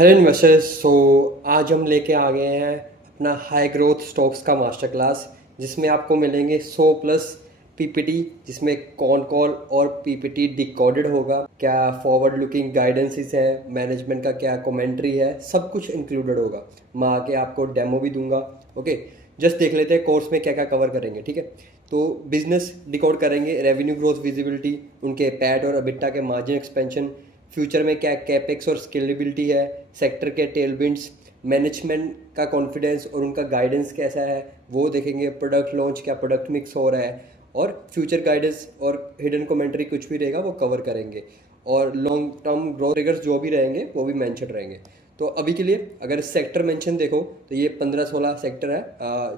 Hello investors. आज हम लेके आ गए हैं अपना हाई ग्रोथ स्टॉक्स का मास्टर क्लास, जिसमें आपको मिलेंगे 100 प्लस पीपीटी, जिसमें कॉन कॉल और पीपीटी डिकोडेड होगा। क्या फॉरवर्ड लुकिंग गाइडेंसेस है, मैनेजमेंट का क्या कमेंट्री है, सब कुछ इंक्लूडेड होगा। मैं आके आपको डेमो भी दूंगा। ओके, जस्ट देख लेते हैं कोर्स में क्या क्या कवर करेंगे। ठीक है, तो बिजनेस डिकोड करेंगे, रेवेन्यू ग्रोथ विजिबिलिटी, उनके पैट और अबिटा के मार्जिन एक्सपेंशन, फ्यूचर में क्या कैपेक्स और स्केलेबिलिटी है, सेक्टर के टेलविंड्स, मैनेजमेंट का कॉन्फिडेंस और उनका गाइडेंस कैसा है वो देखेंगे, प्रोडक्ट लॉन्च, क्या प्रोडक्ट मिक्स हो रहा है, और फ्यूचर गाइडेंस और हिडन कमेंट्री कुछ भी रहेगा वो कवर करेंगे। और लॉन्ग टर्म ग्रोथ ट्रिगर्स जो भी रहेंगे वो भी मेंशन रहेंगे। तो अभी के लिए अगर सेक्टर मेंशन देखो तो ये 15-16 सेक्टर है।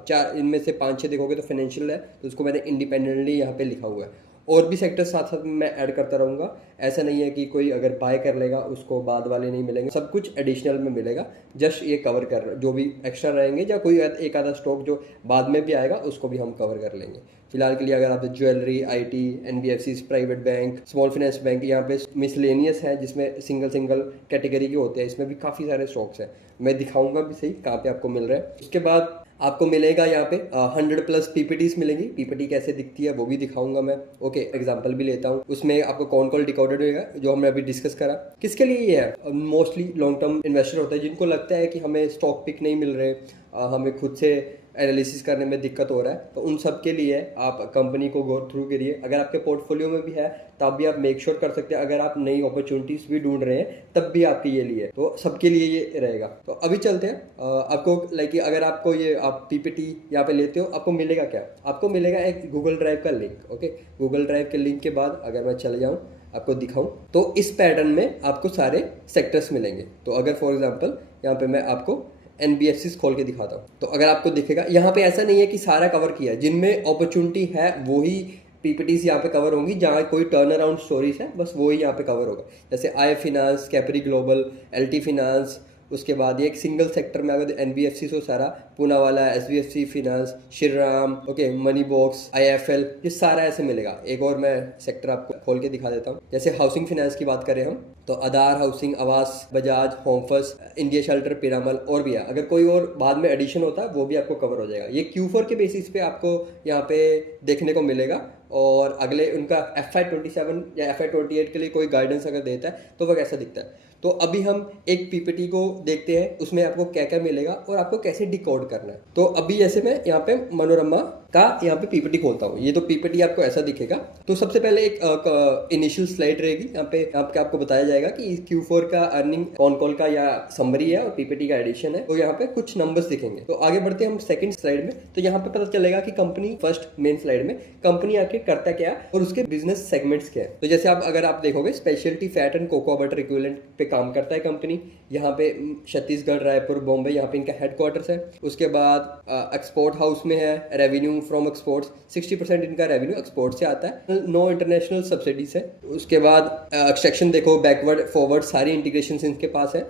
चार इनमें से 5-6 देखोगे तो फाइनेंशियल है, तो उसको मैंने इंडिपेंडेंटली यहाँ पे लिखा हुआ है। और भी सेक्टर साथ साथ मैं ऐड करता रहूँगा। ऐसा नहीं है कि कोई अगर बाय कर लेगा उसको बाद वाले नहीं मिलेंगे, सब कुछ एडिशनल में मिलेगा। जस्ट ये कवर कर जो भी एक्स्ट्रा रहेंगे, या कोई एक आधा स्टॉक जो बाद में भी आएगा उसको भी हम कवर कर लेंगे। फिलहाल के लिए अगर आप jewellery, IT, NBFC, private bank, small finance bank, यहाँ पे मिसलेनियस है जिसमें सिंगल सिंगल कैटेगरी के होते हैं, इसमें भी काफ़ी सारे स्टॉक्स हैं। मैं दिखाऊंगा भी सही कहाँ पे आपको मिल रहा है। उसके बाद आपको मिलेगा यहाँ पे 100 प्लस पीपीटीज मिलेंगी। पीपीटी कैसे दिखती है वो भी दिखाऊंगा मैं। ओके, एग्जांपल भी लेता हूँ। उसमें आपको कौन कौन डिकोडेड होगा जो हमने अभी डिस्कस करा। किसके लिए ये है? मोस्टली लॉन्ग टर्म इन्वेस्टर होता है जिनको लगता है कि हमें स्टॉक पिक नहीं मिल रहे, हमें खुद से एनालिसिस करने में दिक्कत हो रहा है, तो उन सब के लिए आप कंपनी को गो थ्रू करिए। अगर आपके पोर्टफोलियो में भी है तब भी आप मेक श्योर कर सकते हैं। अगर आप नई अपॉर्चुनिटीज भी ढूंढ रहे हैं तब भी आपके ये लिए, तो सबके लिए ये रहेगा। तो अभी चलते हैं। आपको लाइक अगर आपको ये आप पीपीटी यहाँ पे लेते हो, आपको मिलेगा क्या? आपको मिलेगा एक गूगल ड्राइव का लिंक। ओके, गूगल ड्राइव के लिंक के बाद अगर मैं चले जाऊँ आपको दिखाऊं तो इस पैटर्न में आपको सारे सेक्टर्स मिलेंगे। तो अगर फॉर एग्जांपल यहाँ पे मैं आपको एनबीएफसी खोल के दिखाता हूँ, तो अगर आपको दिखेगा यहाँ पे ऐसा नहीं है कि सारा कवर किया है, जिनमें अपॉर्चुनिटी है वही पीपीटीज यहाँ पे कवर होंगी। जहाँ कोई टर्न अराउंड स्टोरीज है बस वही यहाँ पे कवर होगा। जैसे Aye Finance, Capri Global, LT Finance. उसके बाद ये एक सिंगल सेक्टर में अगर एनबीएफसी से सारा, Poonawalla, SBFC Finance, Shriram, okay, Money Box, IFL, ये सारा ऐसे मिलेगा। एक और मैं सेक्टर आपको खोल के दिखा देता हूँ। जैसे हाउसिंग फाइनेंस की बात करें हम, तो आधार हाउसिंग, आवास, Bajaj home first, India shelter, Piramal और भी है। अगर कोई और बाद में एडिशन होता है वो भी आपको कवर हो जाएगा। ये Q4 के बेसिस पे आपको यहाँ पे देखने को मिलेगा। और अगले उनका FY27 या FY28 के लिए कोई गाइडेंस अगर देता है तो वह कैसा दिखता है। तो अभी हम एक पीपीटी को देखते हैं, उसमें आपको क्या क्या मिलेगा और आपको कैसे डिकोड करना है। तो अभी जैसे मैं यहाँ पे मनोरमा का यहाँ पे पीपीटी खोलता हूँ, ये तो पीपीटी आपको ऐसा दिखेगा। तो सबसे पहले एक इनिशियल स्लाइड रहेगी। यहाँ पे आपको बताया जाएगा कि Q4 का अर्निंग कौन कॉल का या समरी है और पीपीटी का एडिशन है। तो यहाँ पे कुछ नंबर्स दिखेंगे। तो आगे बढ़ते हैं हम सेकंड स्लाइड में। तो यहाँ पे पता चलेगा कि कंपनी, फर्स्ट मेन स्लाइड में कंपनी आके करता क्या है और उसके बिजनेस सेगमेंट्स क्या है। तो जैसे अगर आप देखोगे, speciality fat and cocoa butter equivalent पे काम करता है कंपनी। यहाँ पे छत्तीसगढ़, रायपुर, बॉम्बे यहाँ पे इनका हेडक्वार्टर्स है। उसके बाद एक्सपोर्ट हाउस में है। रेवेन्यू फ्रॉम एक्सपोर्ट्स 60% इनका रेवेन्यू एक्सपोर्ट से आता है। नो इंटरनेशनल सब्सिडीज है। उसके बाद एक्सट्रैक्शन देखो, बैकवर्ड फॉरवर्ड सारी इंटीग्रेशन इनके पास है।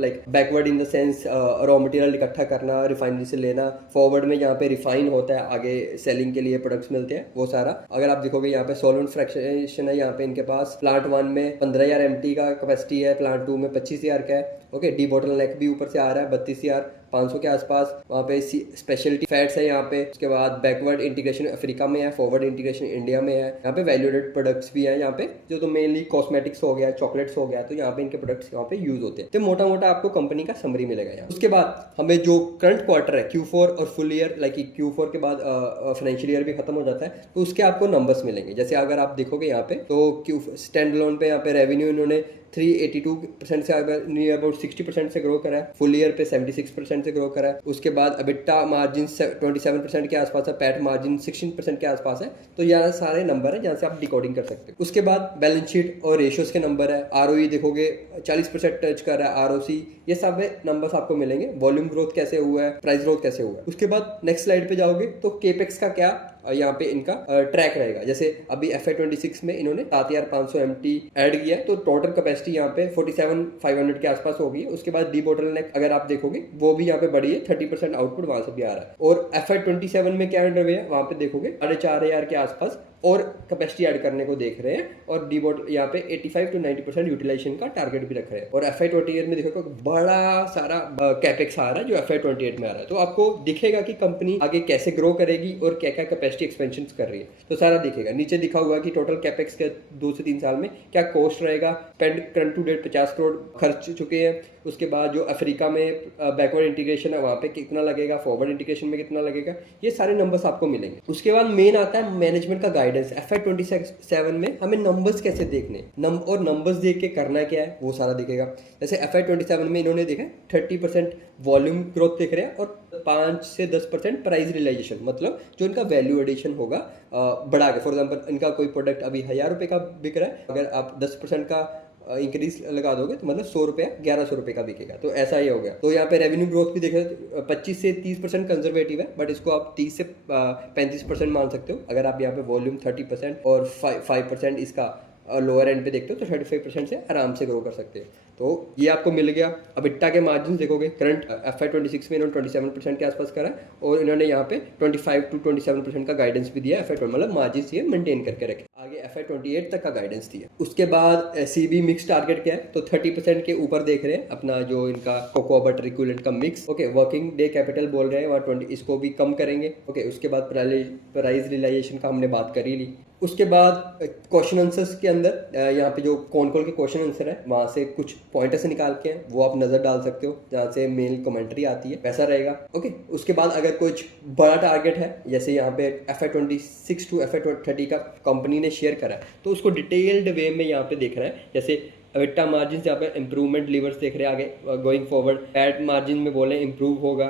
Like backward in the sense raw material इकट्ठा करना, रिफाइनरी से लेना। फॉरवर्ड में यहाँ पे रिफाइन होता है, आगे सेलिंग के लिए प्रोडक्ट्स मिलते हैं वो सारा। अगर आप देखोगे यहाँ पे सॉल्वेंट फ्रैक्शनेशन है यहाँ पे इनके पास। प्लांट 1 में 15,000 MT का कैपेसिटी है, प्लांट 2 में 25,000 का है। ओके, डी बॉटल नेक भी ऊपर से आ रहा है 32,500 के आसपास। वहाँ पे स्पेशलिटी फैट्स है यहाँ पे। उसके बाद बैकवर्ड इंटीग्रेशन अफ्रीका में है, फॉरवर्ड इंटीग्रेशन इंडिया में है। यहाँ पे वैल्यूएडेड प्रोडक्ट्स भी हैं यहाँ पे, जो तो मेनली कॉस्मेटिक्स हो गया, चॉकलेट्स हो गया, तो यहाँ पे इनके प्रोडक्ट्स यहाँ पे यूज होते हैं। तो मोटा मोटा आपको कंपनी का समरी मिलेगा यहाँ। उसके बाद हमें जो करंट क्वार्टर है Q4 और फुल ईयर, लाइक Q4 के बाद फाइनेंशियल ईयर भी खत्म हो जाता है, तो उसके आपको नंबर्स मिलेंगे। जैसे अगर आप देखोगे यहाँ पे, तो स्टैंड लोन पे यहाँ पे रेवेन्यू इन्होंने 382% से नियर अबाउट 60% से ग्रो करा है। फुल ईयर पे 76% से ग्रो करा है। उसके बाद अबिटा मार्जिन 27% के आसपास है, पैट मार्जिन 16% के आसपास है। तो यहाँ सारे नंबर है जहाँ से आप डिकोडिंग कर सकते हो। उसके बाद बैलेंस शीट और रेशियोज के नंबर है। ROE देखोगे 40% टच कर रहा है, ROC, ये सब नंबर्स आपको मिलेंगे। वॉल्यूम ग्रोथ कैसे हुआ है, प्राइस ग्रोथ कैसे हुआ है। उसके बाद नेक्स्ट स्लाइड पे जाओगे तो केपेक्स का क्या यहाँ पे इनका ट्रैक रहेगा। जैसे अभी FY26 में इन्होंने 7,500 MT ऐड किया है, तो टोटल कैपेसिटी यहाँ पे 47,500 के आसपास होगी। उसके बाद डी बोटलनेक अगर आप देखोगे वो भी यहाँ पे बढ़ी है, 30% आउटपुट वहां से भी आ रहा है। और FY27 में क्या अंडरवे है, वहां पे देखोगे 4,500 के आसपास और कैपेसिटी ऐड करने को देख रहे हैं और डीबॉट यहाँ पे 85 to 90% यूटिलाइजेशन का टारगेट भी रख रहे हैं। और FY28 में देखो बड़ा सारा कैपेक्स आ रहा है जो FY28 में आ रहा है, तो आपको दिखेगा कि कंपनी आगे कैसे ग्रो करेगी और क्या क्या कैपेसिटी एक्सपेंशन कर रही है, तो सारा दिखेगा। नीचे दिखा हुआ कि टोटल कैपेक्स के 2 से 3 साल में क्या कॉस्ट रहेगा, करंट टू डेट 50 करोड़ खर्च चुके हैं। उसके बाद जो अफ्रीका में बैकवर्ड इंटीग्रेशन है वहाँ पे कितना लगेगा, फॉरवर्ड इंटीग्रेशन में कितना लगेगा, ये सारे नंबर्स आपको मिलेंगे। उसके बाद मेन आता है मैनेजमेंट का गाइडेंस। FY27 में हमें नंबर्स कैसे देखने और नंबर्स देख के करना क्या है वो सारा दिखेगा। जैसे FY27 में इन्होंने देखा 30% वॉल्यूम ग्रोथ देख रहे हैं और 5 से 10% प्राइस रियलाइजेशन, मतलब जो इनका वैल्यू एडिशन होगा बढ़ा के। फॉर एग्जाम्पल इनका कोई प्रोडक्ट अभी 1000 रुपये का बिक रहा है, अगर आप 10% का इंक्रीज लगा दोगे तो मतलब 100 रुपया 1100 रुपये का बिकेगा, तो ऐसा ही हो गया। तो यहाँ पे रेवेन्यू ग्रोथ भी देखें 25 से 30% कंजर्वेटिव है, बट इसको आप 30 से 35% मान सकते हो। अगर आप यहाँ पे वॉल्यूम 30% और 5% इसका लोअर एंड पे देखते हो तो 35% से आराम से ग्रो कर सकते हो। तो ये आपको मिल गया। अब इट्टा के मार्जिन देखोगे, करंट FY26 में इन्होंने 27% के आसपास करा है और इन्होंने यहाँ पे 25 to 27% का गाइडेंस भी दिया है। FY20 मतलब मार्जिन ये मेंटेन करके रखे, आगे FY28 तक का गाइडेंस दिया। उसके बाद CB मिक्स टारगेट क्या है, तो 30% के ऊपर देख रहे हैं अपना जो इनका कोकोआ बटर इक्विवेलेंट का mix. Okay, working day capital बोल रहे हैं वहाँ 20, इसको भी कम करेंगे। ओके, उसके बाद प्राइस रियलाइजेशन का हमने बात कर ही ली। उसके बाद क्वेश्चन आंसर्स के अंदर यहाँ पे जो कॉल के क्वेश्चन आंसर है वहाँ से कुछ पॉइंटर्स निकाल के हैं, वो आप नजर डाल सकते हो, जहाँ से मेल कमेंट्री आती है वैसा रहेगा। ओके, उसके बाद अगर कुछ बड़ा टारगेट है, जैसे यहाँ पे FY26 to FY30 का कंपनी ने शेयर करा है, तो उसको डिटेल्ड वे में यहाँ पे देख रहा है। जैसे EBITDA मार्जिन यहाँ पे इंप्रूवमेंट लीवर्स देख रहे हैं आगे गोइंग फॉरवर्ड। पैट मार्जिन में बोले इंप्रूव होगा,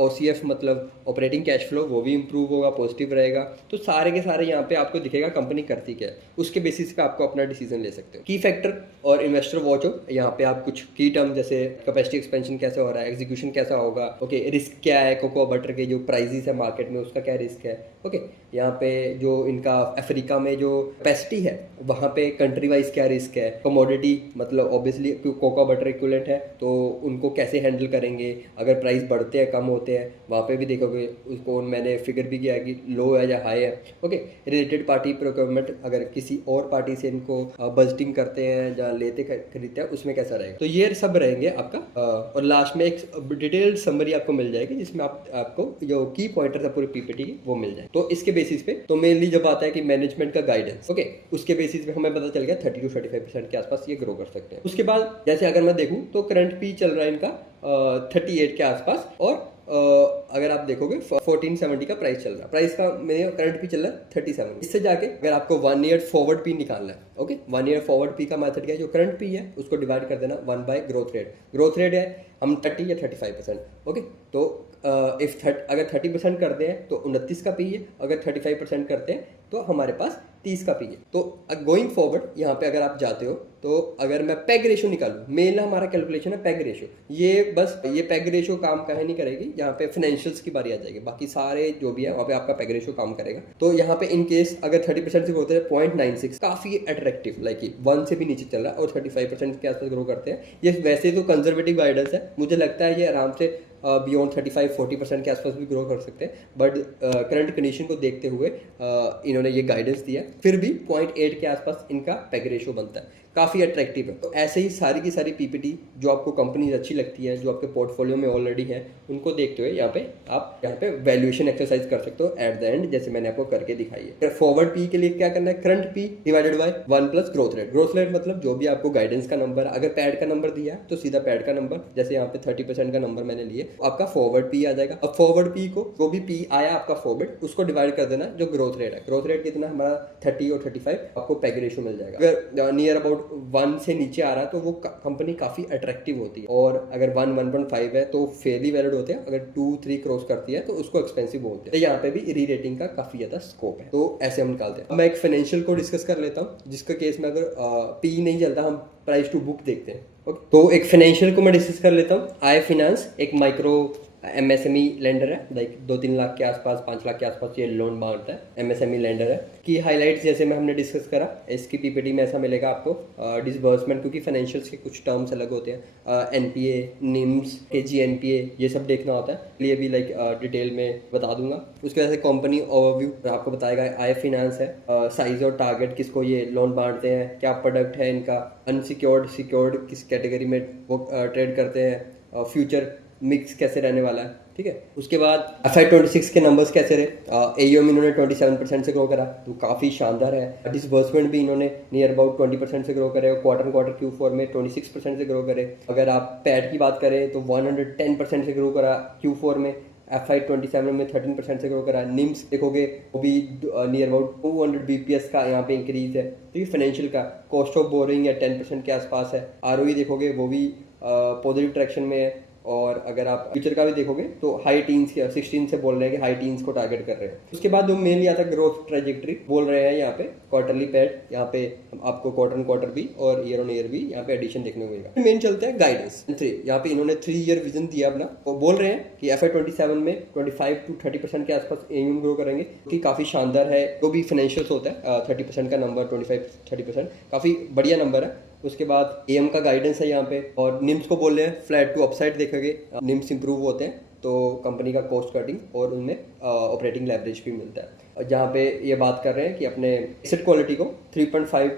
OCF मतलब ऑपरेटिंग कैश फ्लो वो भी इंप्रूव होगा, पॉजिटिव रहेगा। तो सारे के सारे यहाँ पे आपको दिखेगा कंपनी करती क्या है, उसके बेसिस पे आपको अपना डिसीजन ले सकते हो। की फैक्टर और इन्वेस्टर वॉच हो, यहाँ पे आप कुछ की टर्म जैसे कैपेसिटी एक्सपेंशन कैसे हो रहा है, एग्जीक्यूशन कैसा होगा, ओके, रिस्क क्या है, कोकोआ बटर के जो प्राइजेस है मार्केट में उसका क्या रिस्क है। ओके, यहाँ पे जो इनका अफ्रीका में जो कैपेसिटी है वहाँ पे कंट्री वाइज क्या रिस्क है, कमोडिटी मतलब ऑब्वियसली कोकोआ बटर इक्विवेलेंट है तो उनको कैसे हैंडल करेंगे, अगर प्राइस बढ़ते हैं कम होते हैं वहाँ पे भी देखोगे। उसको मैंने फिगर भी किया है कि लो है या हाई है। ओके, रिलेटेड पार्टी प्रोक्योरमेंट, अगर किसी और पार्टी से इनको बजटिंग करते हैं या लेते खरीदते हैं उसमें कैसा रहेगा, तो ये सब रहेंगे आपका। और लास्ट में एक डिटेल्ड समरी आपको मिल जाएगी जिसमें आपको जो की पॉइंटर था पूरी PPT की वो मिल जाए। तो इसके बेसिस पे तो मेनली जब आता है कि मैनेजमेंट का गाइडेंस, ओके, उसके बेसिस पे हमें पता चल गया 30 to 35% के आसपास ये ग्रो कर सकते हैं। उसके बाद जैसे अगर मैं देखूं तो करंट पी चल रहा है इनका 38 के आसपास और अगर आप देखोगे 1470 का प्राइस चल रहा है। प्राइस का मेरे करंट पी चल रहा है 37। इससे जाके अगर आपको 1 ईयर फॉरवर्ड पी निकालना है, ओके, 1 ईयर फॉरवर्ड पी का मेथड क्या है, जो करंट पी है उसको डिवाइड कर देना 1 bye growth rate. Growth rate है हम 30 या 35%। ओके, तो अगर 30% करते हैं तो 29 का पी है, अगर 35% करते हैं तो हमारे पास 30 का पी है। तो गोइंग फॉरवर्ड यहाँ पे अगर आप जाते हो तो अगर मैं पैग रेशो निकालूं, मेन हमारा कैलकुलेशन है पैग रेशो, ये पैग रेशो काम काहे नहीं करेगी, यहाँ पे फाइनेंशियल्स की बारी आ जाएगी, बाकी सारे जो भी है वहाँ पे आपका पैग रेशो काम करेगा। तो यहाँ पे इन केस अगर 30% से होते हैं 0.96 काफी अट्रैक्टिव, लाइक 1 से भी नीचे चल रहा है और 35% के आसपास ग्रो करते हैं। ये वैसे तो कंजर्वेटिव गाइडेंस है, मुझे लगता है ये आराम से बियॉन्ड 35-40% के आसपास भी ग्रो कर सकते हैं, बट करंट कंडीशन को देखते हुए इन्होंने ये गाइडेंस दिया। फिर भी 0.8 के आसपास इनका पैग रेशो बनता है, काफ़ी अट्रैक्टिव है। तो ऐसे ही सारी की सारी PPT जो आपको कंपनीज अच्छी लगती है, जो आपके पोर्टफोलियो में ऑलरेडी है, उनको देखते हुए आप यहाँ पे वैल्यूएशन एक्सरसाइज कर सकते हो एट द एंड, जैसे मैंने आपको करके दिखाई है। फॉरवर्ड पी के लिए क्या करना है, current P divided by 1 plus growth rate. Growth rate मतलब जो भी आपको गाइडेंस का नंबर, अगर पैड का नंबर दिया है तो सीधा पैड का नंबर, जैसे यहाँ पे 30% का नंबर मैंने लिए, आपका फॉरवर्ड पी आ जाएगा। अब फॉरवर्ड पी को जो भी पी आया आपका फॉरवर्ड, उसको डिवाइड कर देना जो ग्रोथ रेट है। ग्रोथ रेट कितना हमारा 30 और 35, आपको पैग रेशो मिल जाएगा। अगर नियर अबाउट 1 से नीचे आ रहा है तो वो कंपनी काफी अट्रैक्टिव होती है, और अगर 1.5 है तो फेयरली वैलिड होते हैं, अगर 2-3 क्रॉस करती है तो उसको एक्सपेंसिव बोलते हैं। तो यहाँ पे भी री रेटिंग का काफी ज्यादा स्कोप है, तो ऐसे हम निकालते हैं। अब मैं एक फाइनेंशियल को डिस्कस कर लेता हूँ, जिसका केस में अगर पी नहीं चलता हम प्राइस टू बुक देखते हैं। ओके, तो एक फाइनेंशियल को मैं डिस्कस कर लेता हूँ। आई फाइनेंस एक माइक्रो एमएसएमई लेंडर है, लाइक 2-3 लाख के आसपास, 5 लाख के आसपास ये लोन मांगता है, एमएसएमई लेंडर है। की हाईलाइट्स जैसे में हमने डिस्कस करा, इसकी पीपीटी में ऐसा मिलेगा आपको डिसबर्समेंट, क्योंकि फाइनेंशियल्स के कुछ टर्म्स अलग होते हैं, एनपीए, निम्स, केजीएनपीए, ये सब देखना होता है, ये भी लाइक डिटेल में बता दूंगा। उसके वजह से कंपनी ओवरव्यू आपको बताएगा, आई फाइनेंस है, साइज और टारगेट, किसको ये लोन बांटते हैं, क्या प्रोडक्ट है इनका, अनसिक्योर्ड, सिक्योर्ड किस कैटेगरी में वो ट्रेड करते हैं, फ्यूचर मिक्स कैसे रहने वाला है, ठीक है। उसके बाद FY26 के नंबर्स कैसे रहे, एयूएम इन्होंने 27% से ग्रो करा, तो काफ़ी शानदार है। डिसबर्समेंट भी इन्होंने नियर अबाउट 20% से ग्रो करे, क्वार्टर Q4 में 26% से ग्रो करे। अगर आप पैड की बात करें तो 110% से ग्रो करा Q4 में, FY27 में 13% से ग्रो करा। निम्स देखोगे वो भी नियर अबाउट 200 BPS का यहाँ पे इंक्रीज है, ठीक है। फाइनेंशियल का कॉस्ट ऑफ बोरिंग है 10% के आसपास है। ROE देखोगे वो भी पॉजिटिव ट्रैक्शन में है। और अगर आप फ्यूचर का भी देखोगे तो हाई टीन्स के 16 से बोल रहे हैं कि हाई टीन्स को टारगेट कर रहे हैं। उसके बाद जो मेनली आता है ग्रोथ ट्रेजेक्ट्री बोल रहे हैं यहाँ पे, क्वार्टरली पैड, यहाँ पे आपको क्वार्टर भी और ईयर ऑन ईयर भी यहाँ पे एडिशन देखने को मिलेगा। मेन चलते हैं गाइडेंस 3, यहाँ पे इन्होंने 3 ईयर विजन दिया अपना। वो बोल रहे हैं कि FY27 में 25 to 30% के आसपास एयूएम ग्रो करेंगे, क्योंकि काफ़ी शानदार है। जो भी फाइनेंशियल्स होता है 30% का नंबर, 25-30% काफ़ी बढ़िया नंबर है। उसके बाद एम का गाइडेंस है यहाँ पे, और निम्स को बोल रहे हैं फ्लैट टू अपसाइड देखेंगे, निम्स इंप्रूव होते हैं तो कंपनी का कॉस्ट कटिंग और उनमें ऑपरेटिंग लेवरेज भी मिलता है। और जहाँ पे ये बात कर रहे हैं कि अपने एसेट क्वालिटी को 3.5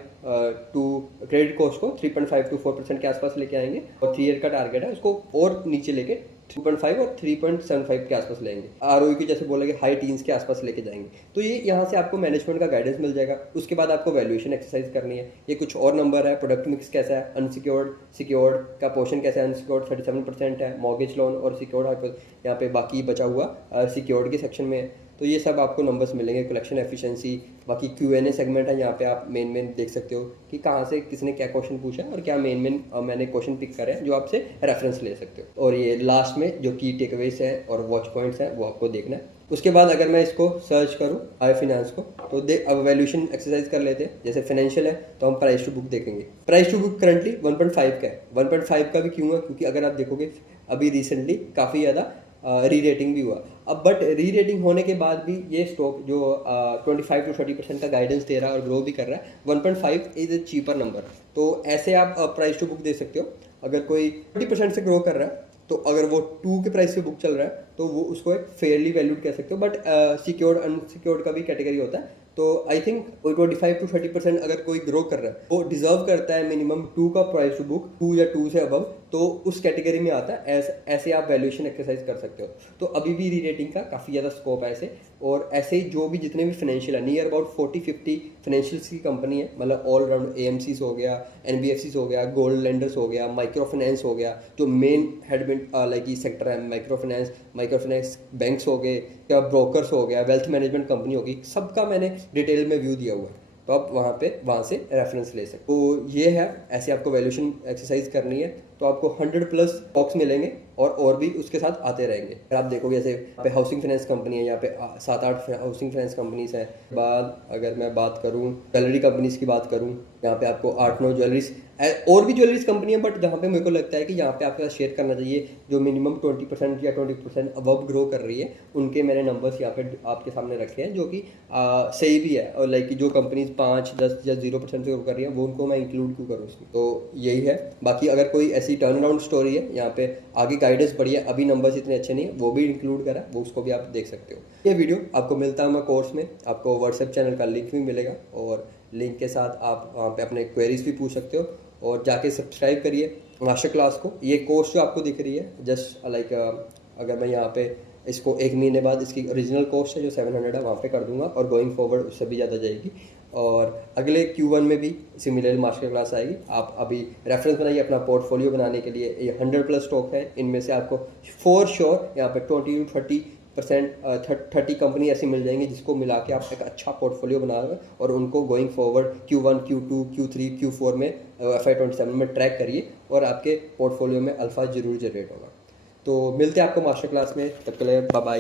टू क्रेडिट कॉस्ट को 3.5 to 4% के आसपास लेके आएंगे, और 3 ईयर का टारगेट है उसको और नीचे लेके 3.5 और 3.75 के आसपास लेंगे। ROE की जैसे बोलेंगे हाई टीन्स के आसपास लेके जाएंगे। तो ये यहाँ से आपको मैनेजमेंट का गाइडेंस मिल जाएगा। उसके बाद आपको वैल्यूएशन एक्सरसाइज करनी है। ये कुछ और नंबर है, प्रोडक्ट मिक्स कैसा है, अनसिक्योर्ड सिक्योर्ड का पोर्शन कैसा है। अनसिक्योर्ड 37% है, मॉर्गेज लोन और सिक्योर्ड यहाँ पे बाकी बचा हुआ सिक्योर्ड के सेक्शन में है। तो ये सब आपको नंबर्स मिलेंगे। कलेक्शन एफिशिएंसी, बाकी Q&A सेगमेंट है, यहाँ पे आप मेन देख सकते हो कि कहाँ से किसने क्या क्वेश्चन पूछा है और क्या मेन मैंने क्वेश्चन पिक करे हैं जो आपसे रेफरेंस ले सकते हो। और ये लास्ट में जो की टेकअवेज है और वॉच पॉइंट्स हैं वो आपको देखना है। उसके बाद अगर मैं इसको सर्च करूँ आई फाइनेंस को, तो अब वैल्यूएशन एक्सरसाइज कर लेते हैं। जैसे फाइनेंशियल है तो हम प्राइस टू बुक देखेंगे। प्राइस टू बुक करंटली 1.5 का है। 1.5 का भी क्यों है, क्योंकि अगर आप देखोगे अभी रिसेंटली काफ़ी ज़्यादा री रेटिंग भी हुआ। अब बट री रेटिंग होने के बाद भी ये स्टॉक जो 25 to 30% का गाइडेंस दे रहा है और ग्रो भी कर रहा है, 1.5 इज ए चीपर नंबर। तो ऐसे आप प्राइस टू बुक दे सकते हो। अगर कोई 20% से ग्रो कर रहा है तो अगर वो 2 के प्राइस पे बुक चल रहा है तो वो उसको एक फेयरली वैल्यूड कह सकते हो। बट सिक्योर्ड अनसिक्योर्ड का भी कैटेगरी होता है। तो आई थिंक 25 to 30% अगर कोई ग्रो कर रहा है वो डिजर्व करता है मिनिमम 2 का प्राइस टू बुक, 2 या 2 से अबव, तो उस कैटेगरी में आता है। ऐसे आप वैल्यूएशन एक्सरसाइज कर सकते हो। तो अभी भी री रेटिंग का काफ़ी ज़्यादा स्कोप है ऐसे। और ऐसे ही जो भी जितने भी फाइनेंशियल है, नियर अबाउट 40-50 फाइनेंशियल्स की कंपनी है, मतलब ऑल राउंड AMCs हो गया, NBFCs हो गया, गोल्ड लेंडर्स हो गया, माइक्रो फाइनेंस हो गया, जो मेन हेडमेंट लाइक सेक्टर है, माइक्रो फाइनेंस बैंक्स हो गए, या ब्रोकर्स हो गया, वेल्थ मैनेजमेंट कंपनी होगी, सबका मैंने डिटेल में व्यू दिया हुआ है। तो आप वहाँ से रेफरेंस ले सकते। तो ये है, ऐसे आपको वैल्यूएशन एक्सरसाइज करनी है। तो आपको 100+ स्टॉक्स मिलेंगे और भी उसके साथ आते रहेंगे। अगर आप देखोगे जैसे यहाँ पे हाउसिंग फाइनेंस कंपनी है, यहाँ पे 7-8 हाउसिंग फाइनेंस कंपनीज हैं। बाद अगर मैं बात करूँ ज्वेलरी कंपनीज की बात करूँ, यहाँ पे आपको 8-9 ज्वेलरीज और भी ज्वेलरीज कंपनी है। बट जहाँ पे मेरे को लगता है कि यहाँ पे आपके साथ शेयर करना चाहिए जो मिनिमम 20% या 20% अबव ग्रो कर रही है, उनके मैंने नंबर्स यहाँ पे आपके सामने रखे हैं, जो कि सही भी है। और लाइक जो कंपनीज 5, 10 या 0% से ग्रो कर रही है वो उनको मैं इंक्लूड क्यों करूँ उसमें। तो यही है। बाकी अगर कोई ऐसी टर्न अराउंड स्टोरी है, यहाँ पे आगे गाइडेंस बढ़िया, अभी नंबर्स इतने अच्छे नहीं है, वो भी इंक्लूड करा, वो उसको भी आप देख सकते हो। ये वीडियो आपको मिलता है मैं कोर्स में, आपको व्हाट्सएप चैनल का लिंक भी मिलेगा, और लिंक के साथ आप वहाँ पे अपने क्वेरीज भी पूछ सकते हो। और जाके सब्सक्राइब करिए मास्टर क्लास को। ये कोर्स जो आपको दिख रही है जस्ट लाइक अगर मैं यहाँ पे इसको 1 महीने बाद इसकी ओरिजिनल कॉस्ट है जो 700 है वहाँ पे कर दूंगा, और गोइंग फॉरवर्ड उससे भी ज़्यादा जाएगी। और अगले Q1 में भी सिमिलर मास्टर क्लास आएगी। आप अभी रेफरेंस बनाइए अपना पोर्टफोलियो बनाने के लिए। ये 100+ स्टॉक है, इनमें से आपको फॉर श्योर यहाँ पे 20 to 30 कंपनी ऐसी मिल जाएंगी जिसको मिला के आप एक अच्छा पोर्टफोलियो बना रहे हैं, और उनको going forward Q1, Q2, Q3, Q4 में FY27 में ट्रैक करिए, और आपके पोर्टफोलियो में अल्फा जरूर जनरेट होगा। तो मिलते हैं आपको मास्टर क्लास में, तब के लिए बाय बाय।